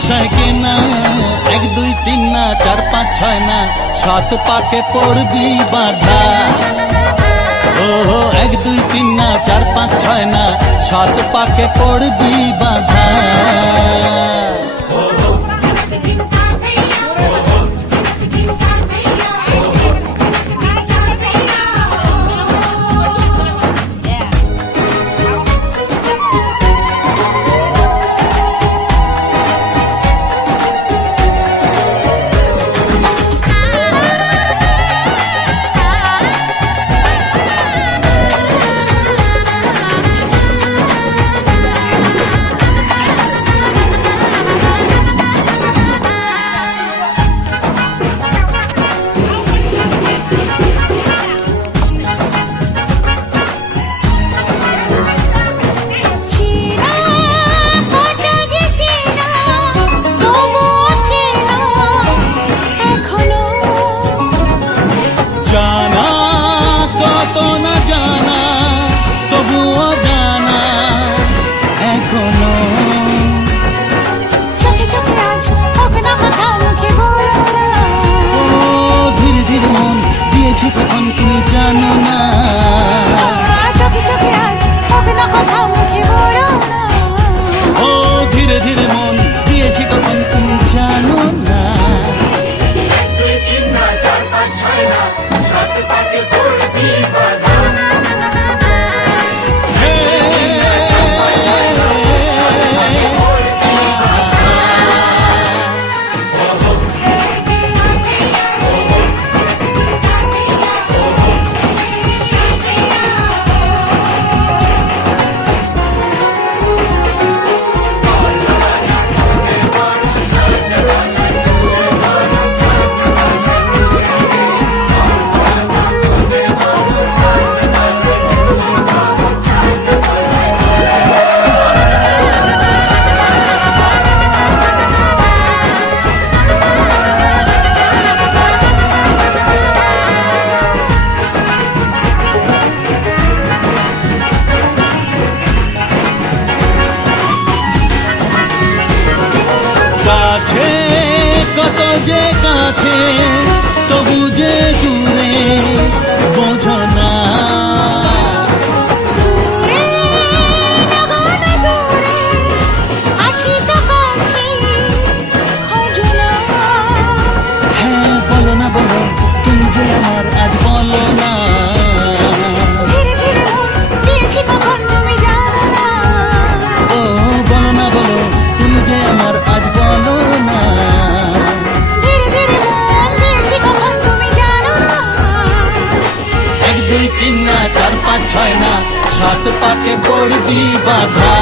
মশাই কেনা 1 2 3 না 4 5 6 না 7 পাকে পড়বি বাধা। ও 1 2 3 না 4 5 6 না 7 পাকে পড়বি বাধা। কখন তুমি জানো না, চোখে চোখে আজ হবে না কথা মুখে বলো না। ও ধীরে ধীরে মন দিয়েছি কখন তুমি জানো না। 1 2 3 না 4 5 6 না 7 পাকে পড়বি বাধা। কত যে কাছে তবু যে দূরে বোঝো না। হ্যাঁ বলো না বলো তুমি যে আমার আজ বলো না। ও বলো না বলো তুমি যে আমার আজ বলো না। 1 2 3 না 4 5 6 না 7 পাকে পড়বি বাধা।